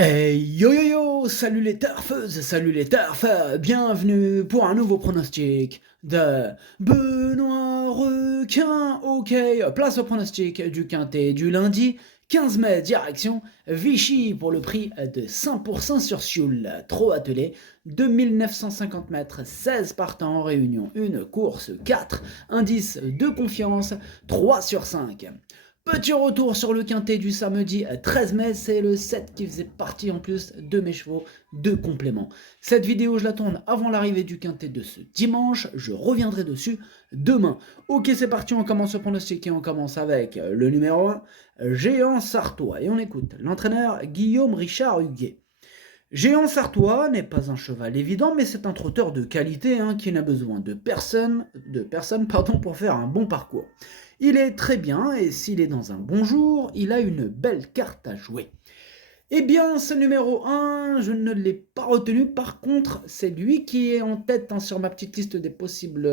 Hey yo yo yo, salut les turfeuses, salut les turfs, bienvenue pour un nouveau pronostic de Benoît Requin. Ok, place au pronostic du quintet du lundi 15 mai, direction Vichy pour le prix de 5% sur Sioule. Trop attelé, 2950 mètres, 16 partants en réunion, une course 4, indice de confiance 3 sur 5. Petit retour sur le quintet du samedi 13 mai, c'est le 7 qui faisait partie en plus de mes chevaux de complément. Cette vidéo, je la tourne avant l'arrivée du quintet de ce dimanche, je reviendrai dessus demain. Ok, c'est parti, on commence le pronostic et on commence avec le numéro 1, Géant Sartois. Et on écoute l'entraîneur Guillaume Richard Huguet. Géant Sartois n'est pas un cheval évident, mais c'est un trotteur de qualité qui n'a besoin de personne pour faire un bon parcours. Il est très bien et s'il est dans un bon jour, il a une belle carte à jouer. Eh bien, ce numéro 1, je ne l'ai pas retenu. Par contre, c'est lui qui est en tête sur ma petite liste des possibles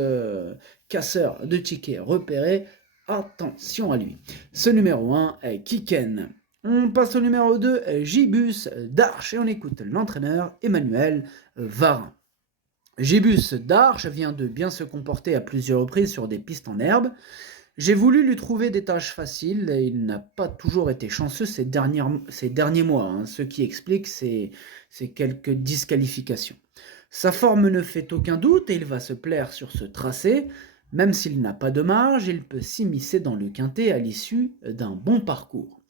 casseurs de tickets repérés. Attention à lui. Ce numéro 1 est Kiken. On passe au numéro 2, Gibus d'Arche, et on écoute l'entraîneur Emmanuel Varin. Gibus d'Arche vient de bien se comporter à plusieurs reprises sur des pistes en herbe. J'ai voulu lui trouver des tâches faciles et il n'a pas toujours été chanceux ces derniers mois, ce qui explique ses quelques disqualifications. Sa forme ne fait aucun doute et il va se plaire sur ce tracé. Même s'il n'a pas de marge, il peut s'immiscer dans le quintet à l'issue d'un bon parcours.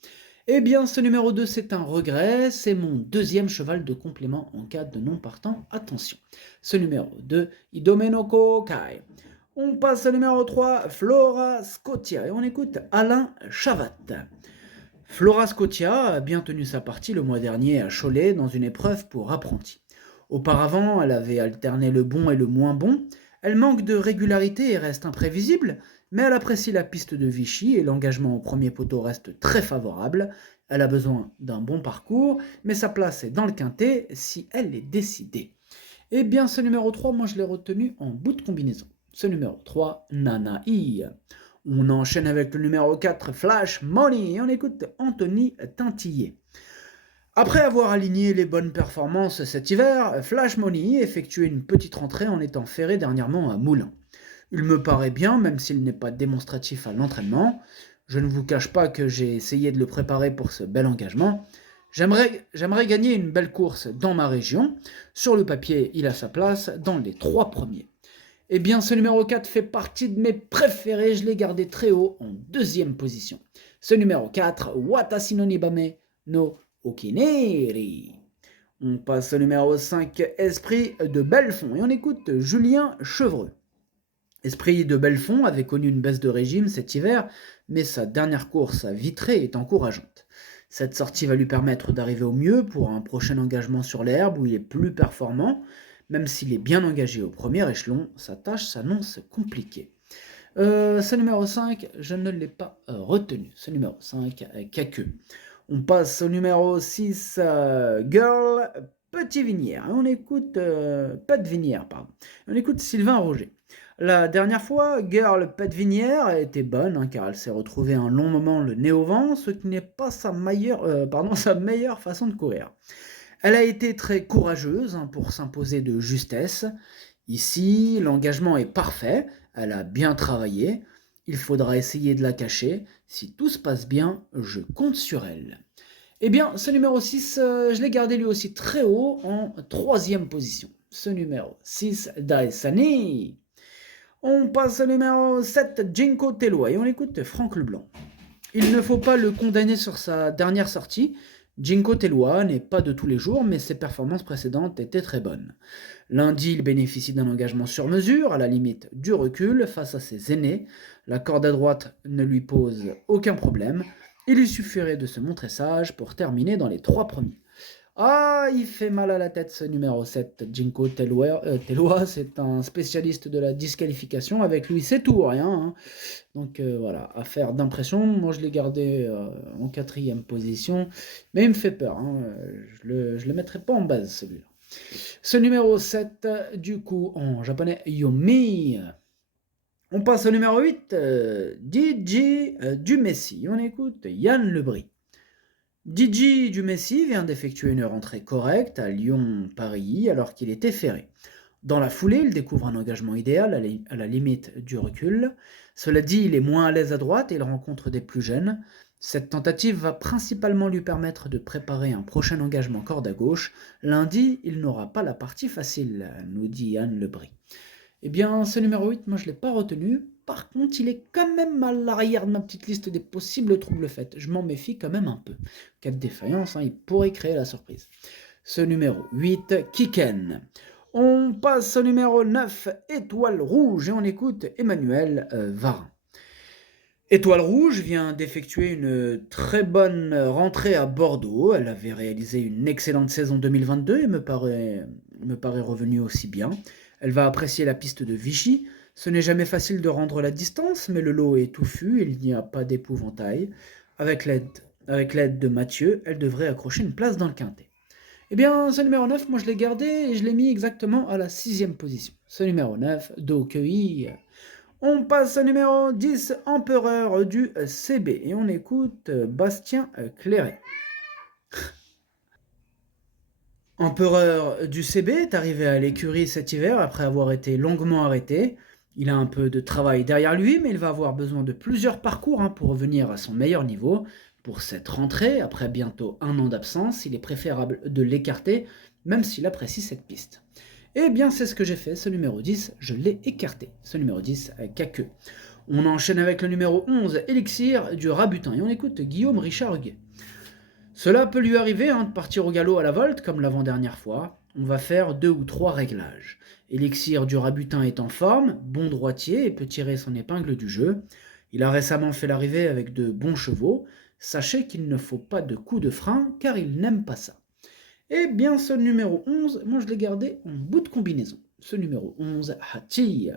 Eh bien, ce numéro 2, c'est un regret, c'est mon deuxième cheval de complément en cas de non partant. Attention, ce numéro 2, Idomenoko Kai. On passe au numéro 3, Flora Scotia, et on écoute Alain Chavat. Flora Scotia a bien tenu sa partie le mois dernier à Cholet dans une épreuve pour apprentis. Auparavant, elle avait alterné le bon et le moins bon. Elle manque de régularité et reste imprévisible, mais elle apprécie la piste de Vichy et l'engagement au premier poteau reste très favorable. Elle a besoin d'un bon parcours, mais sa place est dans le quintet si elle est décidée. Eh bien, ce numéro 3, moi je l'ai retenu en bout de combinaison. Ce numéro 3, Nanaï. On enchaîne avec le numéro 4, Flash Money, et on écoute Anthony Tintillet. Après avoir aligné les bonnes performances cet hiver, Flash Money effectuait une petite rentrée en étant ferré dernièrement à Moulins. Il me paraît bien, même s'il n'est pas démonstratif à l'entraînement. Je ne vous cache pas que j'ai essayé de le préparer pour ce bel engagement. J'aimerais gagner une belle course dans ma région. Sur le papier, il a sa place dans les 3 premiers. Eh bien, ce numéro 4 fait partie de mes préférés. Je l'ai gardé très haut en deuxième position. Ce numéro 4, Watashi no Nibame no Okineri. On passe au numéro 5, Esprit de Belfond. Et on écoute Julien Chevreux. Esprit de Belfond avait connu une baisse de régime cet hiver, mais sa dernière course à Vitré est encourageante. Cette sortie va lui permettre d'arriver au mieux pour un prochain engagement sur l'herbe où il est plus performant. Même s'il est bien engagé au premier échelon, sa tâche s'annonce compliquée. Ce numéro 5, je ne l'ai pas retenu. Ce numéro 5, Caqueux. On passe au numéro 6, Girl Petit Vinière. On écoute Pet Vinière, pardon. On écoute Sylvain Roger. La dernière fois, Girl Pet Vinière était bonne, car elle s'est retrouvée un long moment le nez au vent, ce qui n'est pas sa meilleure façon de courir. Elle a été très courageuse pour s'imposer de justesse. Ici, l'engagement est parfait, elle a bien travaillé. Il faudra essayer de la cacher. Si tout se passe bien, je compte sur elle. Eh bien, ce numéro 6, je l'ai gardé lui aussi très haut en troisième position. Ce numéro 6, Daesani. On passe au numéro 7, Jinko Telloy, et on écoute Franck Leblanc. Il ne faut pas le condamner sur sa dernière sortie. Jinko Telloy n'est pas de tous les jours, mais ses performances précédentes étaient très bonnes. Lundi, il bénéficie d'un engagement sur mesure, à la limite du recul, face à ses aînés. La corde à droite ne lui pose aucun problème. Il lui suffirait de se montrer sage pour terminer dans les 3 premiers. Ah, il fait mal à la tête ce numéro 7, Jinko Telloy, c'est un spécialiste de la disqualification. Avec lui, c'est tout, rien. Donc voilà, affaire d'impression. Moi, je l'ai gardé en quatrième position, mais il me fait peur. Je le mettrai pas en base, celui-là. Ce numéro 7, du coup, en japonais, Yomi. On passe au numéro 8, DJ du Messi. On écoute Yann Lebris. Didi du Messi vient d'effectuer une rentrée correcte à Lyon-Paris alors qu'il était ferré. Dans la foulée, il découvre un engagement idéal à la limite du recul. Cela dit, il est moins à l'aise à droite et il rencontre des plus jeunes. Cette tentative va principalement lui permettre de préparer un prochain engagement corde à gauche. Lundi, il n'aura pas la partie facile, nous dit Anne Lebris. Eh bien, ce numéro 8, moi je ne l'ai pas retenu. Par contre, il est quand même à l'arrière de ma petite liste des possibles troubles faits. Je m'en méfie quand même un peu. Cas de défaillance, il pourrait créer la surprise. Ce numéro 8, Kiken. On passe au numéro 9, Étoile Rouge, et on écoute Emmanuel Varin. Étoile Rouge vient d'effectuer une très bonne rentrée à Bordeaux. Elle avait réalisé une excellente saison 2022 et me paraît revenue aussi bien. Elle va apprécier la piste de Vichy. Ce n'est jamais facile de rendre la distance, mais le lot est touffu, il n'y a pas d'épouvantail. Avec l'aide de Mathieu, elle devrait accrocher une place dans le quintet. Eh bien, ce numéro 9, moi je l'ai gardé et je l'ai mis exactement à la 6e position. Ce numéro 9, dos cueilli. On passe au numéro 10, Empereur du CB, et on écoute Bastien Cléret. Empereur du CB est arrivé à l'écurie cet hiver après avoir été longuement arrêté. Il a un peu de travail derrière lui, mais il va avoir besoin de plusieurs parcours pour revenir à son meilleur niveau. Pour cette rentrée, après bientôt un an d'absence, il est préférable de l'écarter, même s'il apprécie cette piste. Eh bien, c'est ce que j'ai fait, ce numéro 10, je l'ai écarté. Ce numéro 10, Caqueux. On enchaîne avec le numéro 11, Élixir du Rabutin, et on écoute Guillaume Richard Huguet. Cela peut lui arriver de partir au galop à la volte, comme l'avant-dernière fois. On va faire 2 ou 3 réglages. Élixir du Rabutin est en forme, bon droitier et peut tirer son épingle du jeu. Il a récemment fait l'arrivée avec de bons chevaux. Sachez qu'il ne faut pas de coup de frein, car il n'aime pas ça. Eh bien, ce numéro 11, moi je l'ai gardé en bout de combinaison. Ce numéro 11, Hati.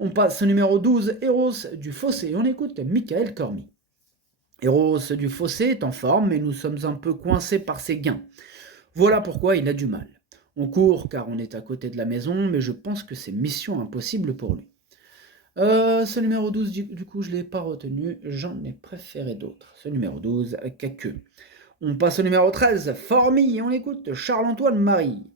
On passe au numéro 12, Eros du Fossé, et on écoute Michael Cormy. Eros du Fossé est en forme, mais nous sommes un peu coincés par ses gains. Voilà pourquoi il a du mal. On court car on est à côté de la maison, mais je pense que c'est mission impossible pour lui. Ce numéro 12, du coup, je ne l'ai pas retenu, j'en ai préféré d'autres. Ce numéro 12, Caqueux. On passe au numéro 13, Formy, et on écoute Charles-Antoine Marie.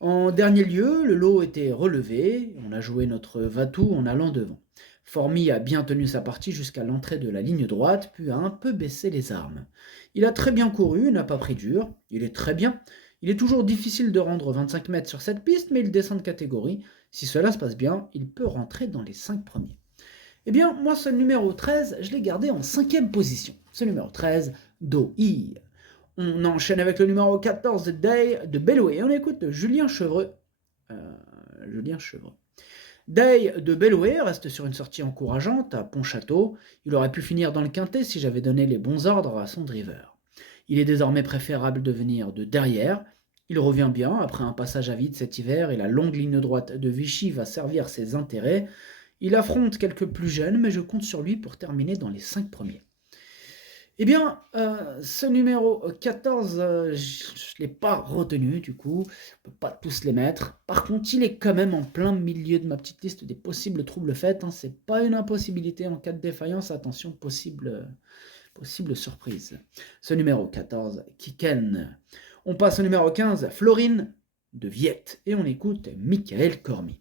En dernier lieu, le lot était relevé, on a joué notre va-tout en allant devant. Formy a bien tenu sa partie jusqu'à l'entrée de la ligne droite, puis a un peu baissé les armes. Il a très bien couru, n'a pas pris dur, il est très bien. Il est toujours difficile de rendre 25 mètres sur cette piste, mais il descend de catégorie. Si cela se passe bien, il peut rentrer dans les 5 premiers. Eh bien, moi, ce numéro 13, je l'ai gardé en 5e position. Ce numéro 13, Doi. On enchaîne avec le numéro 14, Day de Belloué. Et on écoute Julien Chevreux. Day de Belloué reste sur une sortie encourageante à Pontchâteau. Il aurait pu finir dans le quintet si j'avais donné les bons ordres à son driver. Il est désormais préférable de venir de derrière. Il revient bien après un passage à vide cet hiver et la longue ligne droite de Vichy va servir ses intérêts. Il affronte quelques plus jeunes, mais je compte sur lui pour terminer dans les 5 premiers. Eh bien, ce numéro 14, je ne l'ai pas retenu, du coup, on ne peut pas tous les mettre. Par contre, il est quand même en plein milieu de ma petite liste des possibles troubles faits. C'est pas une impossibilité en cas de défaillance, attention, possible surprise. Ce numéro 14, Kiken. On passe au numéro 15, Florine de Viette, et on écoute Michael Cormy.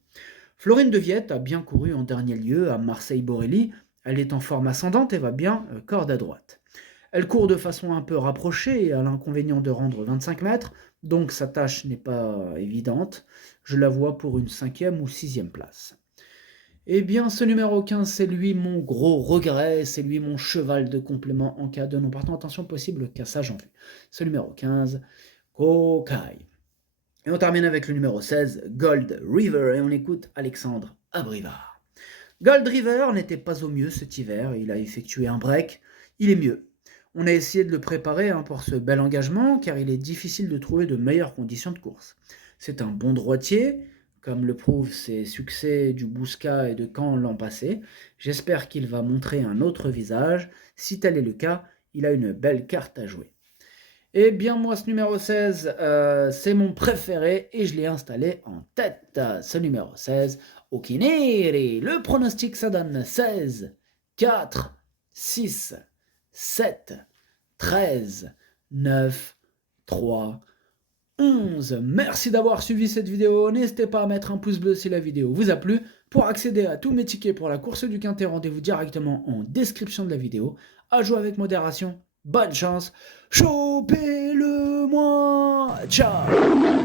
Florine de Viette a bien couru en dernier lieu à Marseille-Borelli. Elle est en forme ascendante et va bien corde à droite. Elle court de façon un peu rapprochée et a l'inconvénient de rendre 25 mètres, donc sa tâche n'est pas évidente. Je la vois pour une 5e ou 6e place. Eh bien, ce numéro 15, c'est lui mon gros regret, c'est lui mon cheval de complément en cas de non-partant. Attention, possible cassage en vue. Ce numéro 15, Kokai. Et on termine avec le numéro 16, Gold River, et on écoute Alexandre Abrivard. Gold River n'était pas au mieux cet hiver, il a effectué un break, il est mieux. On a essayé de le préparer pour ce bel engagement, car il est difficile de trouver de meilleures conditions de course. C'est un bon droitier, comme le prouvent ses succès du Bouscat et de Caen l'an passé. J'espère qu'il va montrer un autre visage. Si tel est le cas, il a une belle carte à jouer. Eh bien, moi, ce numéro 16, c'est mon préféré et je l'ai installé en tête. Ce numéro 16, Okineri. Le pronostic, ça donne 16, 4, 6, 7, 13, 9, 3, 11. Merci d'avoir suivi cette vidéo. N'hésitez pas à mettre un pouce bleu si la vidéo vous a plu. Pour accéder à tous mes tickets pour la course du Quintet, rendez-vous directement en description de la vidéo. À jouer avec modération. Bonne chance. Chopez-le moi. Ciao.